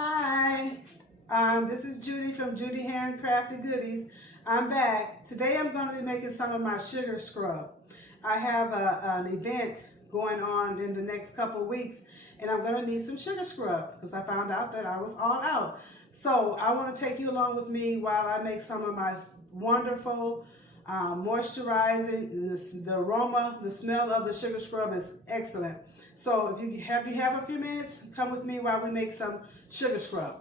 Hi, this is Judy from Judy Handcrafted Goodies. I'm back. Today I'm going to be making some of my sugar scrub. I have an event going on in the next couple weeks and I'm going to need some sugar scrub because I found out that I was all out. So I want to take you along with me while I make some of my wonderful moisturizing. The aroma, the smell of the sugar scrub is excellent. So if you have a few minutes, come with me while we make some sugar scrub.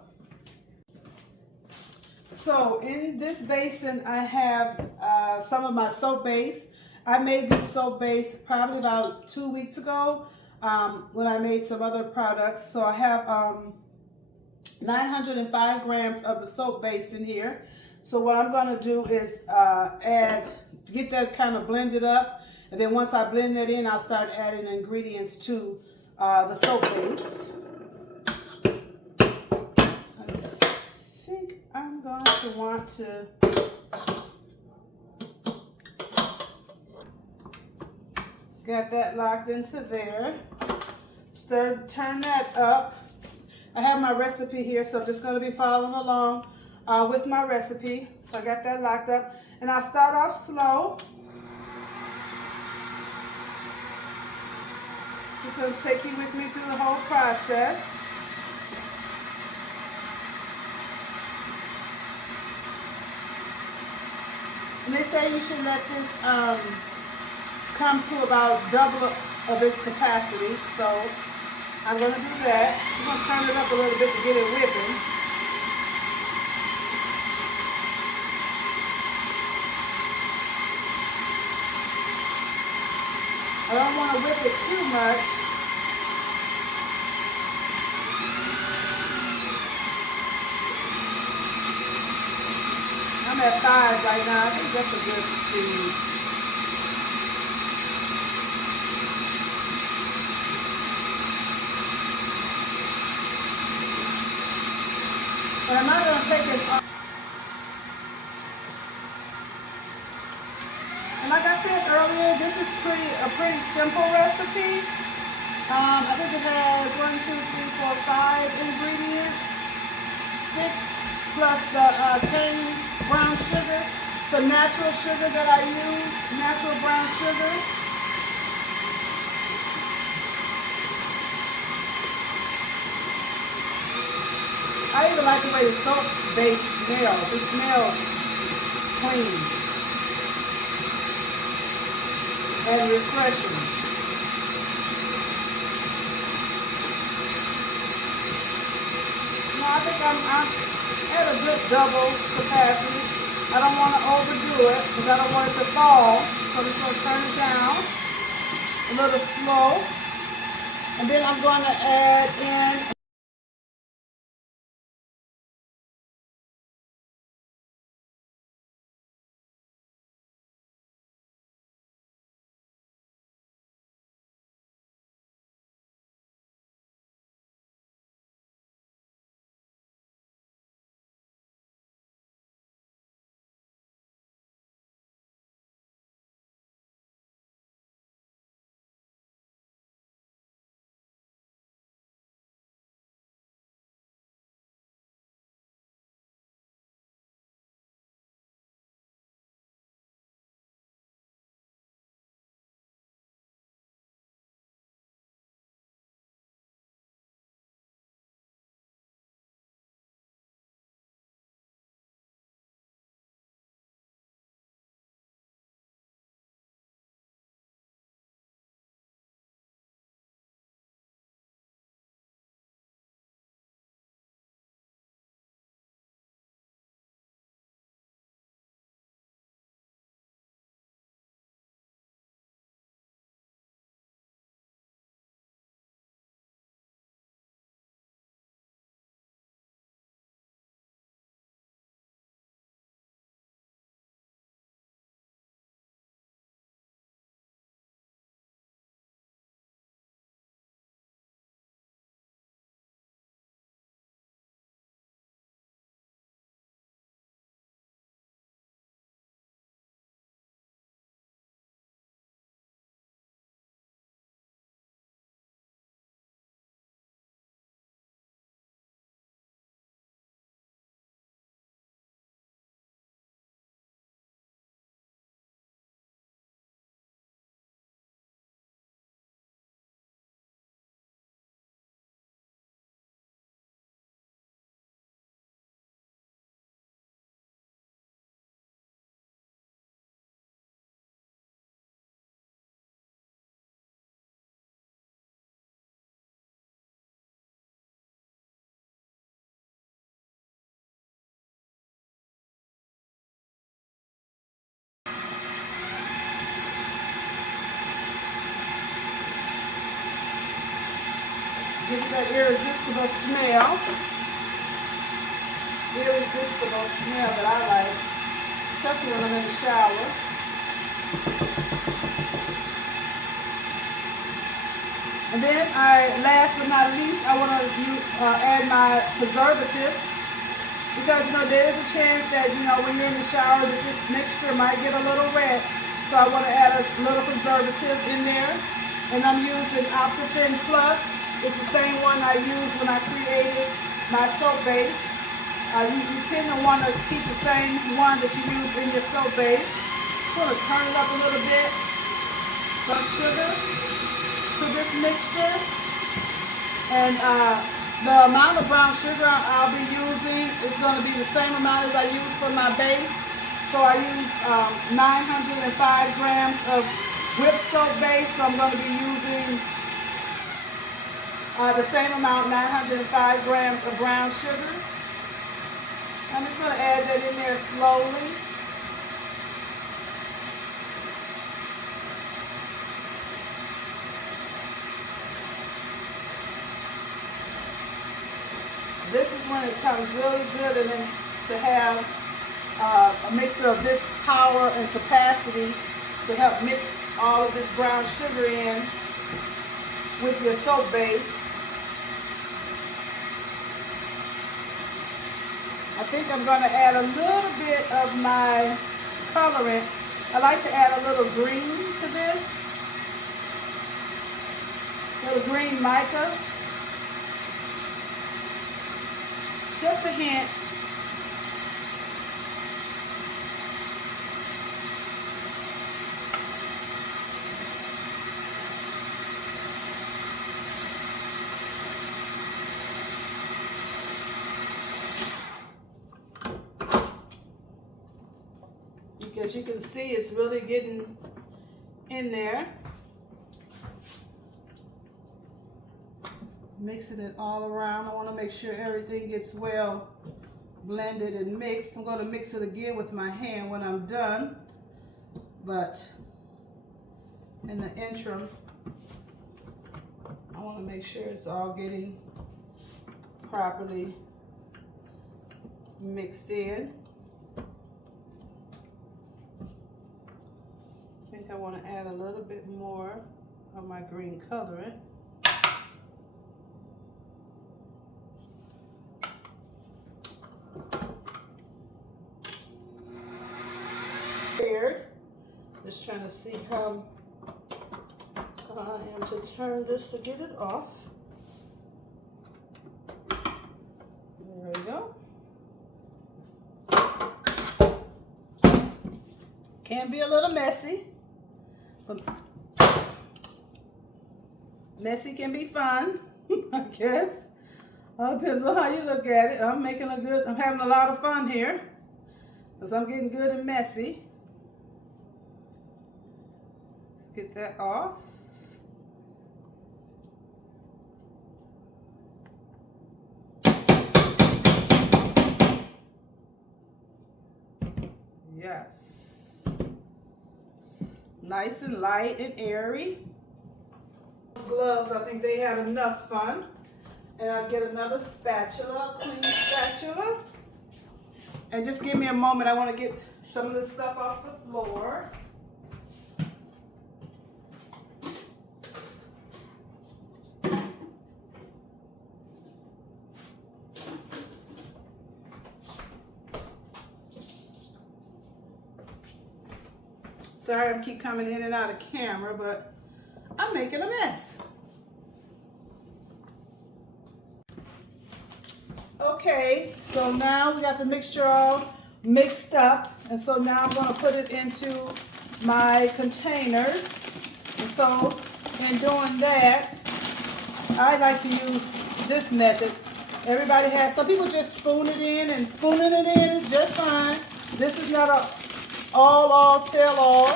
So in this basin, I have some of my soap base. I made this soap base probably about 2 weeks ago when I made some other products. So I have 905 grams of the soap base in here. So what I'm going to do is get that kind of blended up. And then once I blend that in, I'll start adding ingredients to the soap base. I think I'm going to want to get that locked into there. Turn that up. I have my recipe here, so I'm just going to be following along with my recipe. So I got that locked up. And I'll start off slow. Just going to take you with me through the whole process. And they say you should let this come to about double of its capacity. So I'm going to do that. I'm going to turn it up a little bit to get it whipping. I don't want to whip it too much. I'm at 5 right now. I think that's a good speed. And I'm not going to take it. And like I said earlier, this is a pretty simple recipe. I think it has 1, 2, 3, 4, 5 ingredients. 6 plus the cane brown sugar. It's a natural sugar that I use, natural brown sugar. I even like the way the soap base smells. It smells clean and refreshing. I think I'm at a good double capacity. I don't want to overdo it because I don't want it to fall. So I'm just going to turn it down a little slow. And then I'm going to add in Give it that irresistible smell. Irresistible smell that I like, especially when I'm in the shower. And then last but not least, I want to add my preservative, because there is a chance that when you're in the shower that this mixture might get a little wet. So I want to add a little preservative in there, and I'm using Optifin Plus. It's the same one I used when I created my soap base. You tend to want to keep the same one that you use in your soap base. Just want to turn it up a little bit. Some sugar to this mixture. And the amount of brown sugar I'll be using is going to be the same amount as I use for my base. So I use 905 grams of whipped soap base. So I'm going to be using the same amount, 905 grams of brown sugar. I'm just going to add that in there slowly. This is when it comes really good, and then to have a mixer of this power and capacity to help mix all of this brown sugar in with your soap base. I think I'm going to add a little bit of my colorant. I like to add a little green to this. A little green mica. Just a hint. As you can see, it's really getting in there. Mixing it all around. I want to make sure everything gets well blended and mixed. I'm going to mix it again with my hand when I'm done. But in the interim, I want to make sure it's all getting properly mixed in. I think I want to add a little bit more of my green colorant. Just trying to see how I am to turn this to get it off. There we go. Can be a little messy, but messy can be fun, I guess. All depends on how you look at it. I'm having a lot of fun here because I'm getting good and messy. Let's get that off. Yes. Nice and light and airy. Gloves, I think they had enough fun. And I'll get another spatula, clean spatula. And just give me a moment. I want to get some of this stuff off the floor. Sorry, I keep coming in and out of camera, but I'm making a mess. Okay, so now we got the mixture all mixed up, and so now I'm going to put it into my containers. And so in doing that, I like to use this method. Everybody has, some people just spoon it in, and spooning it in is just fine. This is not a all, tell all.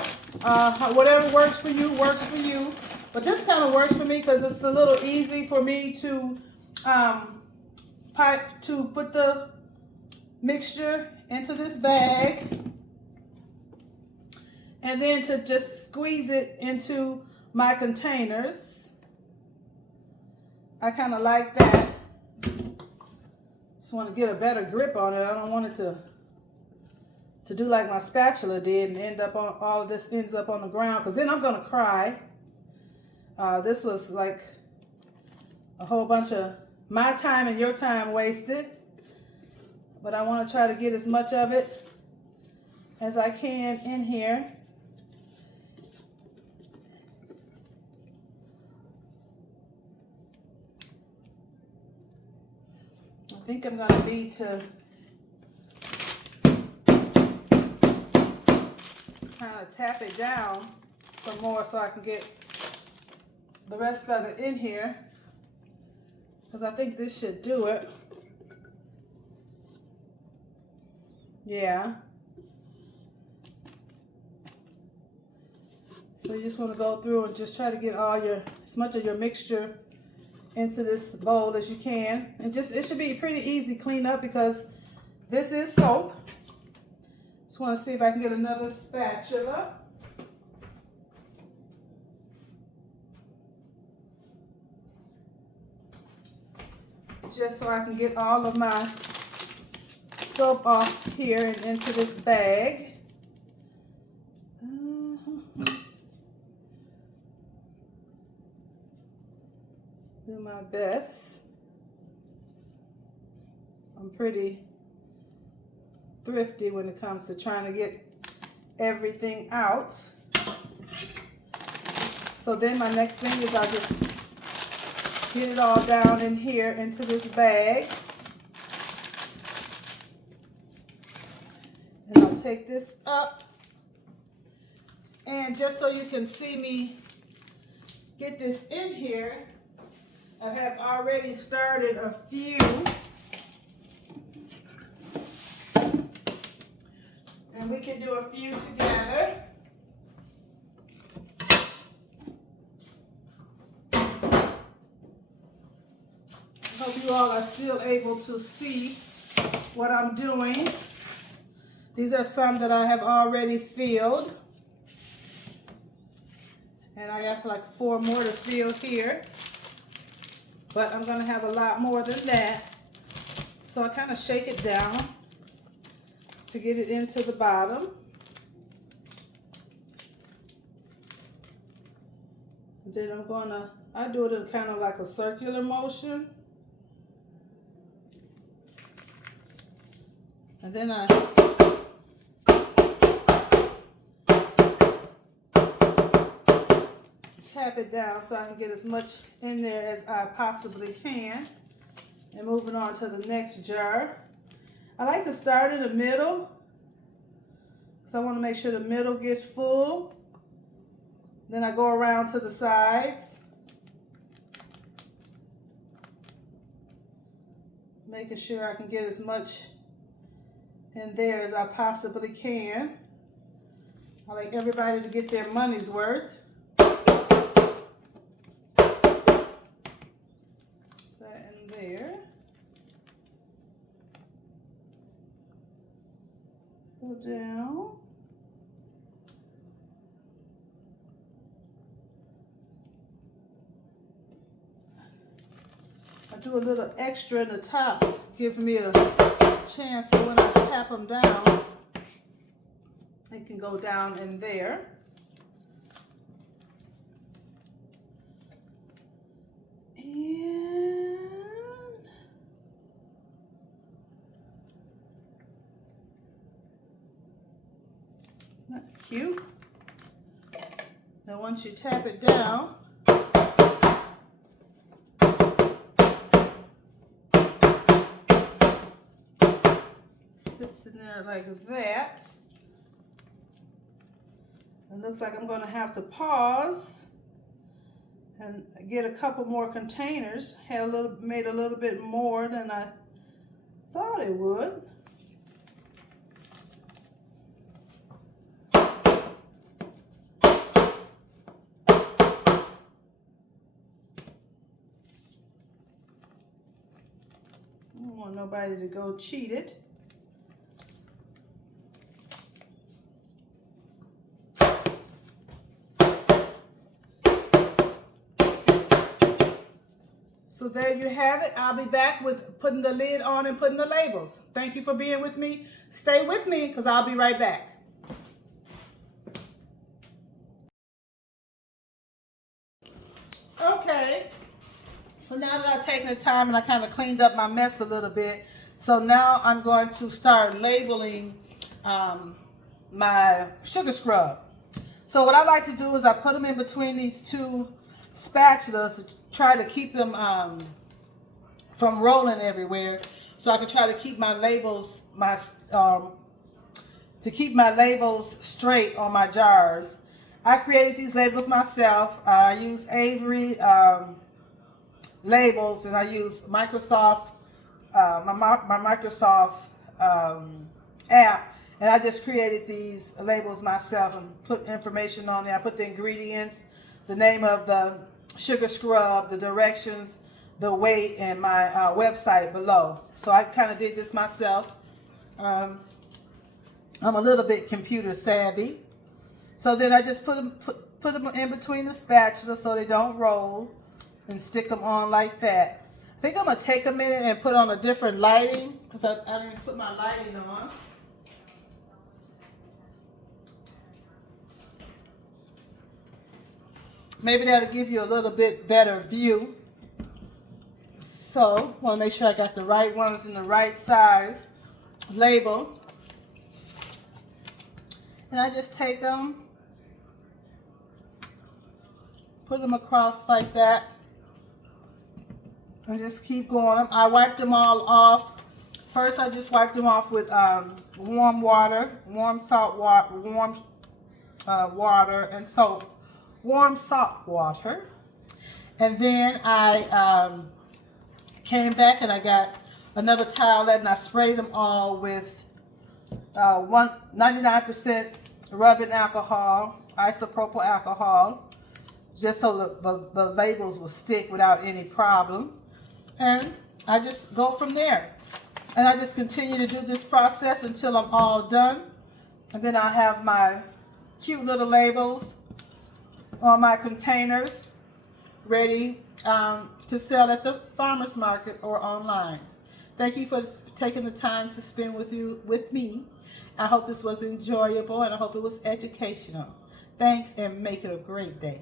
Whatever works for you, works for you. But this kind of works for me because it's a little easy for me to put the mixture into this bag and then to just squeeze it into my containers. I kind of like that. Just want to get a better grip on it. I don't want it to do like my spatula did and end up on, all of this ends up on the ground, because then I'm going to cry. This was like a whole bunch of my time and your time wasted. But I want to try to get as much of it as I can in here. I think I'm going to need to kind of tap it down some more so I can get the rest of it in here, because I think this should do it. Yeah. So you just want to go through and just try to get all as much of your mixture into this bowl as you can. And it should be pretty easy clean up because this is soap. Just want to see if I can get another spatula. Just so I can get all of my soap off here and into this bag. Do my best. I'm pretty thrifty when it comes to trying to get everything out. So then my next thing is I'll just get it all down in here into this bag. And I'll take this up. And just so you can see me get this in here, I have already started a few. And we can do a few together. Hope you all are still able to see what I'm doing. These are some that I have already filled. And I got like 4 more to fill here. But I'm going to have a lot more than that. So I kind of shake it down to get it into the bottom. And then I do it in kind of like a circular motion. And then I tap it down so I can get as much in there as I possibly can. And moving on to the next jar. I like to start in the middle, because I want to make sure the middle gets full. Then I go around to the sides, making sure I can get as much in there as I possibly can. I like everybody to get their money's worth. That in there. Go down. I do a little extra in the top, give me a chance so when I tap them down, it can go down in there. And not cute. Now once you tap it down, sits in there like that. It looks like I'm going to have to pause and get a couple more containers. Made a little bit more than I thought it would. I don't want nobody to go cheat it. So there you have it. I'll be back with putting the lid on and putting the labels. Thank you for being with me. Stay with me because I'll be right back. Okay, so now that I've taken the time and I kind of cleaned up my mess a little bit, so now I'm going to start labeling my sugar scrub. So what I like to do is I put them in between these two spatulas to try to keep them from rolling everywhere, so I can try to keep my labels straight on my jars. I created these labels myself. I use Avery labels, and I use Microsoft, my Microsoft app, and I just created these labels myself and put information on there. I put the ingredients, the name of the sugar scrub, the directions, the weight, and my website below. So I kind of did this myself. I'm a little bit computer savvy. So then I just put them in between the spatula so they don't roll, and stick them on like that. I think I'm going to take a minute and put on a different lighting because I didn't put my lighting on. Maybe that'll give you a little bit better view. So I want to make sure I got the right ones in the right size label. And I just take them, put them across like that, and just keep going. I wiped them all off. First, I just wiped them off with warm water, warm salt water, water and soap, warm salt water. And then I came back and I got another towelette and I sprayed them all with 99% rubbing alcohol, isopropyl alcohol, just so the labels will stick without any problem. And I just go from there. And I just continue to do this process until I'm all done. And then I have my cute little labels on my containers ready to sell at the farmer's market or online. Thank you for taking the time to spend with me. I hope this was enjoyable and I hope it was educational. Thanks, and make it a great day.